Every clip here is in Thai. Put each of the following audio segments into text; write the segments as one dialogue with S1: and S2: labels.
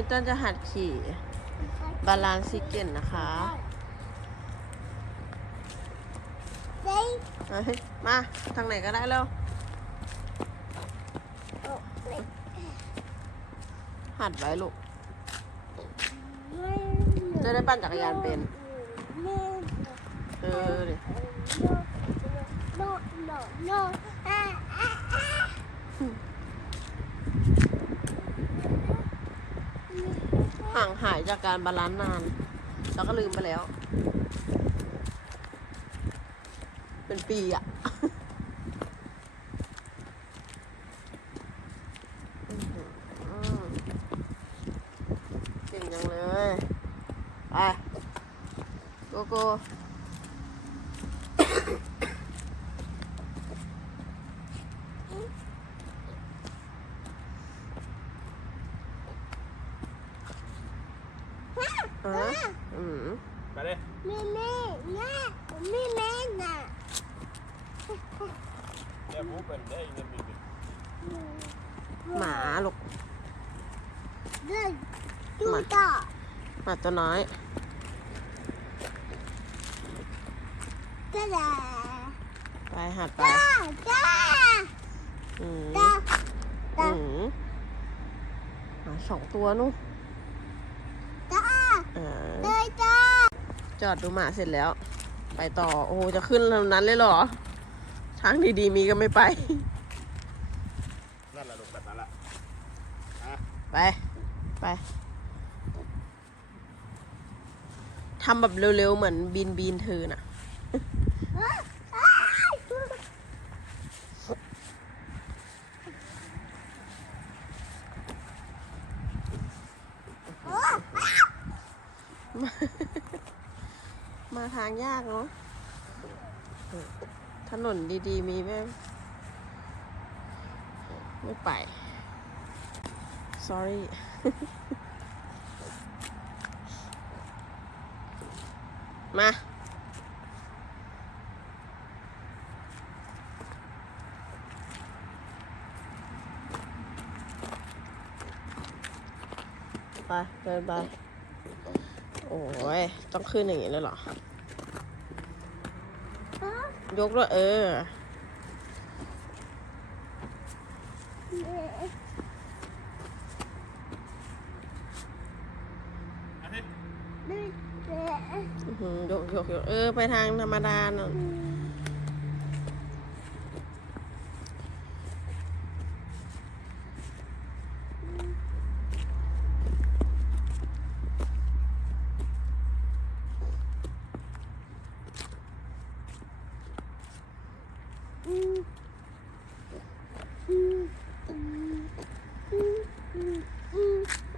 S1: มิตันจะหัดขี่บาลานซิเกนนะคะมา ทางไหนก็ได้แล้ว หัดไว้ลูก จะได้ปั่นจักรยานเป็น เออดิ
S2: โนโนโนอะอะอะ
S1: ห่างหายจากการบาลานซ์นาน แล้วก็ลืมไปแล้ว เป็นปีอะอื้อหือเก่งจังเลย ไป โกโก้เอออืม
S3: ไปเลย
S2: แม่แม่แม่แม่แม่น่ะ
S3: เดี๋ยวมูเป็นได้ยังมีเป็น
S1: หมาลูก
S2: เดินดูต่อ
S1: หมาตัวน้อย
S2: จ้าจ้า
S1: ไปหัดไป
S2: จ้าจ้า
S1: อืม
S2: จ้า
S1: อืมหมาสองตัวนู่น
S2: จ้า
S1: เออ
S2: เลยจ้า
S1: จอดดูหมาเสร็จแล้ว ไปต่อ โอ้โหจะขึ้นลำนั้นเลยเหรอ ช้างดีๆมีก็ไม่ไป
S3: นั่นแหละลูกแบบนั้นละอะ
S1: ไป ไปทำแบบเร็วๆ เหมือนบินบินเธอน่ะ มาทางยากเนาะ ถนนดีๆ มีไหมไม่ไป sorry มา ไปเดินไป โอ้ย ต้องขึ้นอย่างนี้เลยเหรอ ยกด้วยเออ
S3: อาทิตย์
S2: เลยเลย
S1: อื้อหือยกยกยกเออ ไปทางธรรมดาน่ะ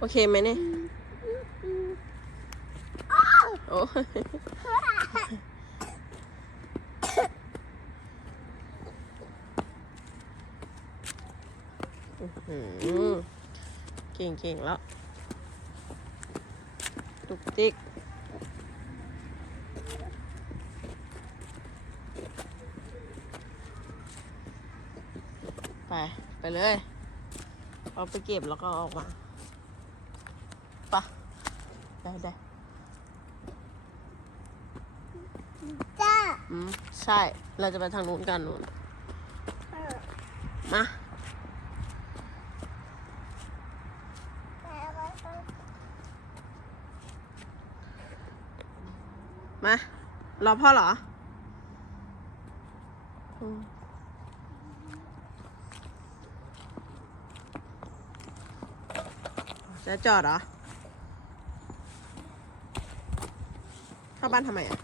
S1: โอ เคไหมเนี่ยโอ้อื้อหือเก่งเก่งแล้วตุกติกไป ไปเลย เอาไปเก็บแล้วก็เอาออกมาไปะ ได้ได้
S2: จ้า
S1: อืมใช่ เราจะไปทางนู้นกันนู้นมามา รอพ่อเหรออืมจะจอดเหรอ เข้าบ้านทำไมอะ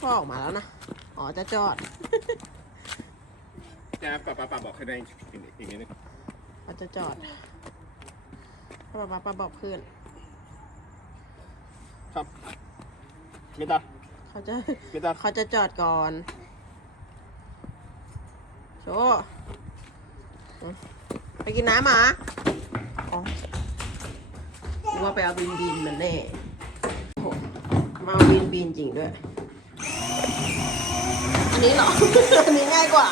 S1: พ่อออกมาแล้วนะ อ๋อจะจอด
S3: แจ๊บกับป้าป้าบอกให้ได้อีกอีกนิดนึง
S1: เขาจะจอดป้าป้าป้าบอกเพื่อน
S3: ครับมิตา
S1: เขาจะ
S3: มิตา
S1: เขาจะจอดก่อนโชว์อืมไปกินน้ำเหรออ๋อนึกว่าไปเอาบินบินมันแน่โอ้โหมา เอาบีนบีนจริงด้วย อันนี้เหรอ อันนี้ง่ายกว่า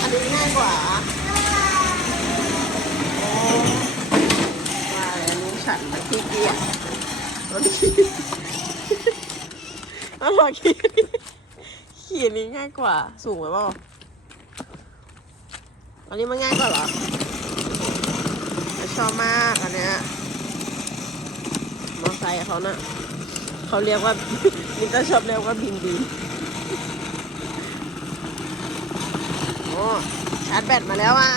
S1: อันนี้ง่ายกว่า
S2: มา
S1: อันนี้ฉันมาขี้เกียร์รขี้อร่อยขี้ขี่นี้ง่ายกว่า สูงไหมบ้าอันนี้มันง่ายกว่าเหรอชอบมากอันเนี้ย มอไซค์เขาน่ะเขาเรียกว่ามินก็ชอบเรียกว่าบินบินโอ้ชาร์จแบตมาแล้วอะ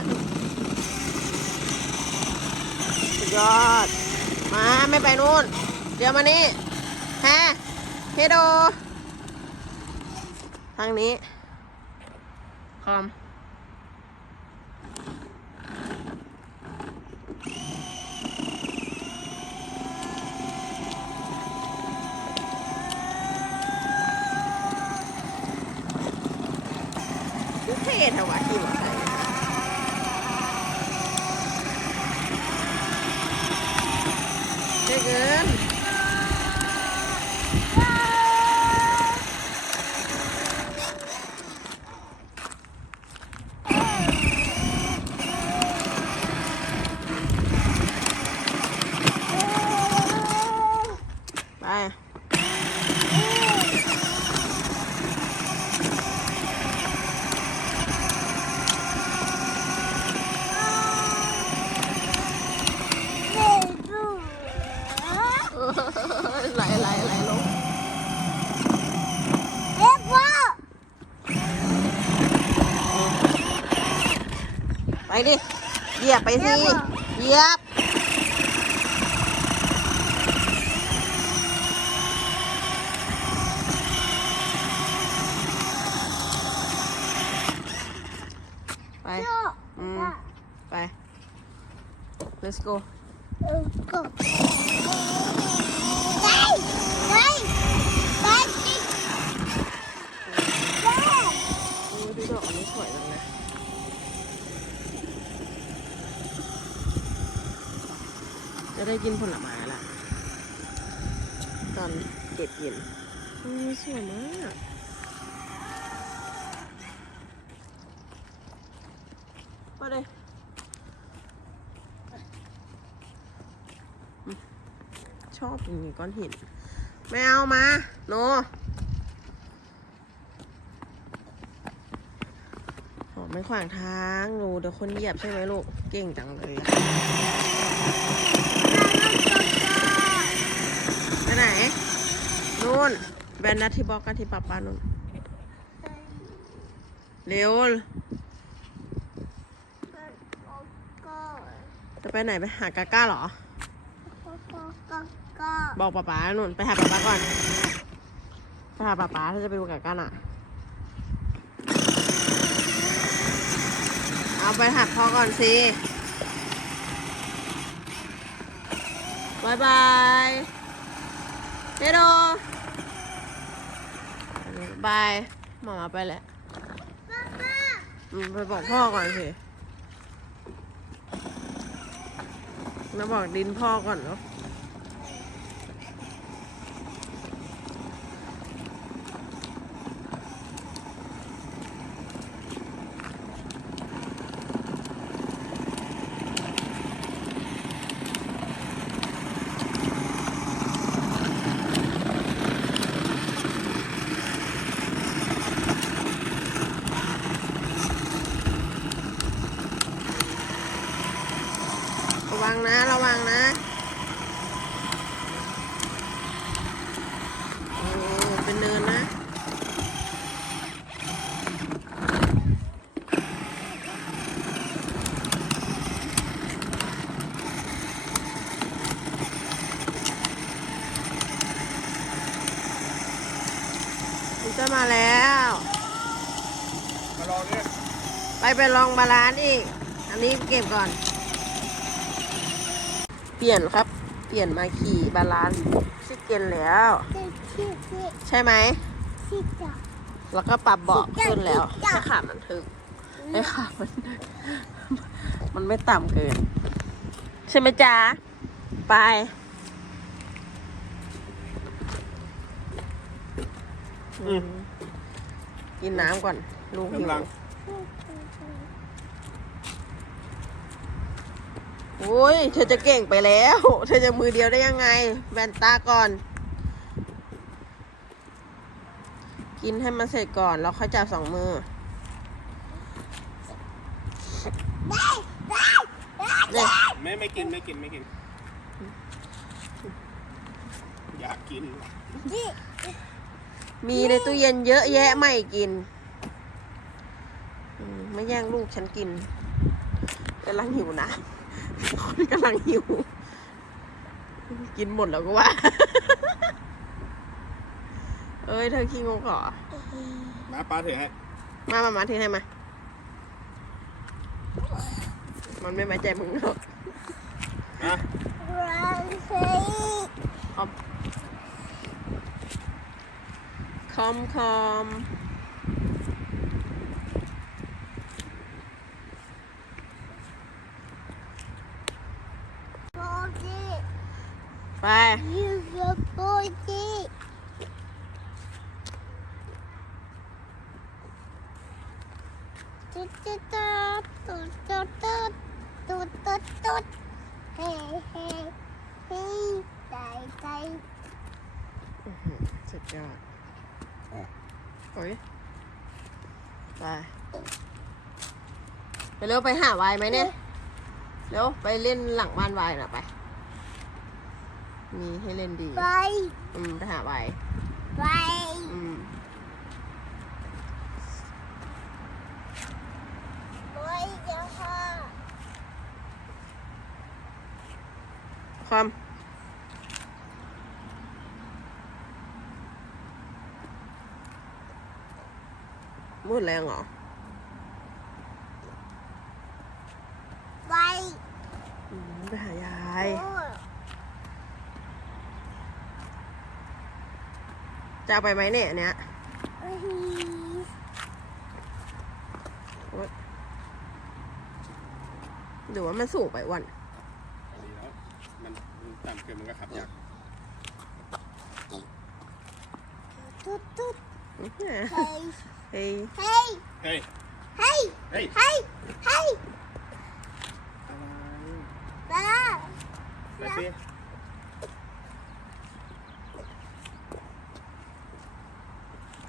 S1: สุดยอด มาไม่ไปนู่น เดี๋ยวมานี่ฮะเฮโด ทางนี้คอม ดูเท่เถอะวะขี่มอเตอร์ไซค์เท่เกินไป ไหลไหลไหลลง ไปดิ เหยียบ ไปสิเหยียบไปอืมไป let's go โอ้ยดูดอกอันนี้สวยจังเลย จะได้กินผลไม้ละตอนเก็บเย็นโอ้ยสวยมากมาเลยชอบอย่างนี้ก้อนหินไม่เอามา โนโอ้ไม่ขวางทางหนูเดี๋ยวคนเหยียบใช่ไหมลูก เก่งจังเลย ไปไหนนู่นแบนนัทที่บอกกันที่ป้าป้านู่นเร็วจะไปไหนไปหากาก้าเหรอ บอกป้าป้านู่นไปหาป้าป้าก่อนไปหาป้าป้าถ้าจะไปดูกาก้าน่ะเอาไปหัดพ่อก่อนสิ บายบายเฮโดบายหมอมาไปแล้วอืมไปบอกพ่อก่อนสิมาบอกดินพ่อก่อนเนาะระวังนะ ระวังนะโอ้เป็นเนินนะ คุณ จะมาแล้ว
S3: มาลองเนี่ย
S1: ไปไปลองบาลานซ์อีก อันนี้เก็บก่อน เปลี่ยนครับ เปลี่ยนมาขี่บาลานซ์ชิคเก้นแล้ว ใช่ไหม แล้วก็ปรับเบาะขึ้นแล้วให้ขามันถึงให้ขามัน มันไม่ต่ำเกิน ใช่ไหมจ๊ะ ไป
S3: อืม
S1: กินน้ำก่อน ลูกหิว
S3: กำลัง
S1: โอ้โอ้ย เธอจะเก่งไปแล้ว เธอจะมือเดียวได้ยังไง แว่นตาก่อน กินให้มันเสร็จก่อน แล้วค่อยจับสองมือ เนี่ย
S3: ไม่ไม่กินไม่กินไม่กิน อยากกิน
S2: นี่
S1: มีในตู้เย็นเยอะแยะไม่กินอืมไม่แย่งลูกฉันกินกำลังหิวนะคนกำลังหิว กินหมดแล้วก็ว่า เอ้ยเธอขี้งกเหรอ
S3: มาป้าถือให้
S1: มามามาถือให้มา มันไม่ไว้ใจมึงหรอก
S3: นะ
S2: รังสี
S1: คอม คอมคอมไป
S2: Hey, hey, hey,
S1: สุดยอด โอ้ยไปไปเร็วไปหาวายไหมเนี่ยเร็วไปเล่นหลังบ้านวายน่ะไปมีให้เล่นดี
S2: ไป
S1: อืมไปหาวาย
S2: ไป
S1: อืม
S2: ไปเจ้าค่ะ
S1: ความ มืดแรงเหรอ
S2: ไป
S1: อืมไปหายาย
S2: โอ้
S1: จะเอาไปไหมเนี่ยอันเนี้ย
S2: เฮ้ย
S1: หรือว่ามันสูงไปอ้วัน
S3: ดีแล้วมันมันต่ำเกินมันก็ขับยาก
S2: ตุ๊ดตุ๊ด
S1: Hey. Hey. Hey. Hey. Hey. Hey. Hey. Ba. Ba kia.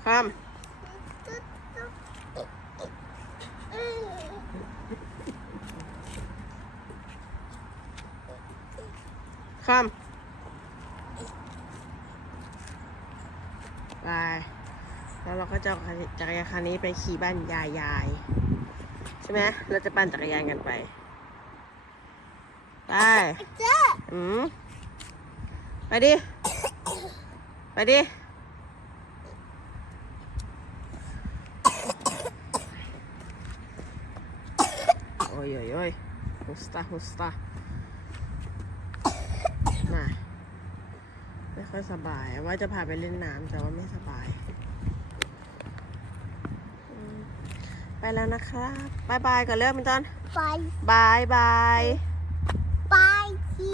S1: Không. Không. ก็จะเอาจักรยานคันนี้ไปขี่บ้านยายยายใช่ไหมเราจะปั่นจักรยานกันไปไปอืมไปดิ ไปดิ โอ้ยโอ้ยโอ้ยฮุสตาฮุสตามาไม่ค่อยสบาย ว่าจะพาไปเล่นน้ำแต่ว่าไม่สบายอืม ไปแล้วนะครับบายบายก่อนเร็วมินตัน
S2: ไป
S1: บายบาย
S2: ไปที